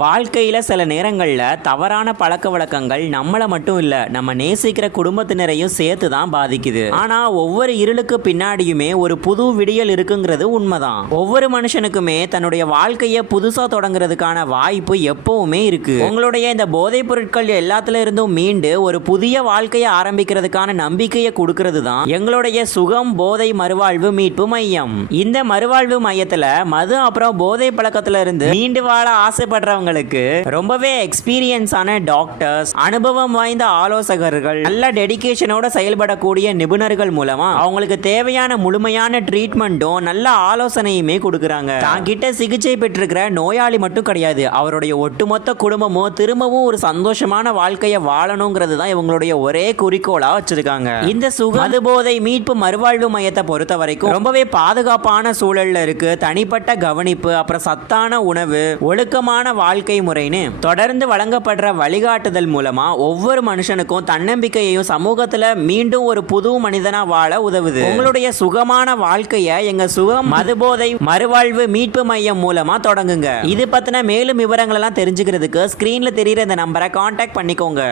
வாழ்க்கையில சில நேரங்கள்ல தவறான பழக்க வழக்கங்கள் நம்மள மட்டும் இல்ல, நம்ம நேசிக்கிற குடும்பத்தினரையும் சேர்த்து தான் பாதிக்குது. ஆனா ஒவ்வொரு இருளுக்கு பின்னாடியுமே ஒரு புது விடியல் இருக்குங்கிறது உண்மைதான். ஒவ்வொரு மனுஷனுக்குமே தன்னுடைய வாழ்க்கைய புதுசா தொடங்குறதுக்கான வாய்ப்பு எப்பவுமே இருக்கு. உங்களுடைய இந்த போதைப் பொருட்கள் எல்லாத்துல இருந்தும் மீண்டு ஒரு புதிய வாழ்க்கையை ஆரம்பிக்கிறதுக்கான நம்பிக்கையை கொடுக்கிறது தான் எங்களுடைய சுகம் போதை மறுவாழ்வு மீட்பு மையம். இந்த மறுவாழ்வு மையத்துல மது அப்புறம் போதை பழக்கத்துல இருந்து மீண்டு வாழ ஆசைப்படுறவங்க ரொம்பவே எக்ஸ்பீரியன்ஸ் ஆன டாக்டர்ஸ், அனுபவம் வாய்ந்த ஆலோசகர்கள், நல்ல டெடிகேஷனோட செயல்படக்கூடிய நிபுணர்கள் மூலமா அவங்களுக்கு தேவையான முழுமையான ட்ரீட்மெண்ட்டும் நல்ல ஆலோசனையுமே கொடுக்கறாங்க. தான் கிட்ட சிகிச்சை பெற்றிருக்கிற நோயாளி மட்டும் கிடையாது, அவருடைய ஒட்டுமொத்த குடும்பமும் திரும்பவும் ஒரு சந்தோஷமான வாழ்க்கையை வாழணுங்கிறது தான் இவங்களுடைய ஒரே குறிக்கோளா வச்சிருக்காங்க. இந்த சுகபோதை மீட்பு மறுவாழ்வு மையத்தை பொறுத்த வரைக்கும் ரொம்பவே பாதுகாப்பான சூழல்ல இருக்கு. தனிப்பட்ட கவனிப்பு, அப்புறம் சத்தான உணவு, ஒழுக்கமான வாழ்க்கை முறைன்னு தொடர்ந்து வழங்கப்படுற வழிகாட்டுதல் மூலமா ஒவ்வொரு மனுஷனுக்கும் தன்னம்பிக்கையையும் சமூகத்துல மீண்டும் ஒரு புது மனிதனா வாழ உதவுது. உங்களுடைய சுகமான வாழ்க்கைய எங்க சுகம் மதுபோதை மறுவாழ்வு மீட்பு மையம் மூலமா தொடங்குங்க. இது பத்தின மேலும் விவரங்கள் எல்லாம் தெரிஞ்சுக்கிறதுக்கு ஸ்கிரீன்ல தெரியுற இந்த நம்பரை கான்டாக்ட் பண்ணிக்கோங்க.